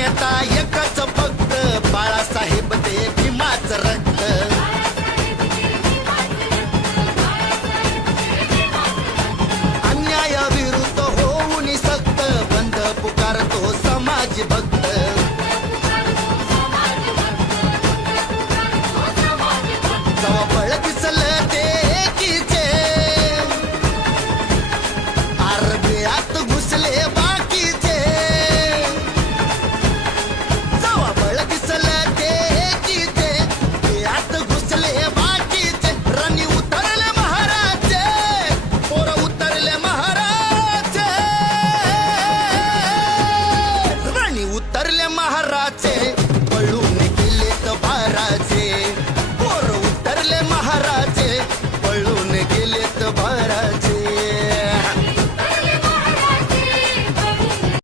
नेता एकच फक्त बाळासाहेब ते भीमाच रक्त. अन्याय विरुद्ध होऊन सक्त बंद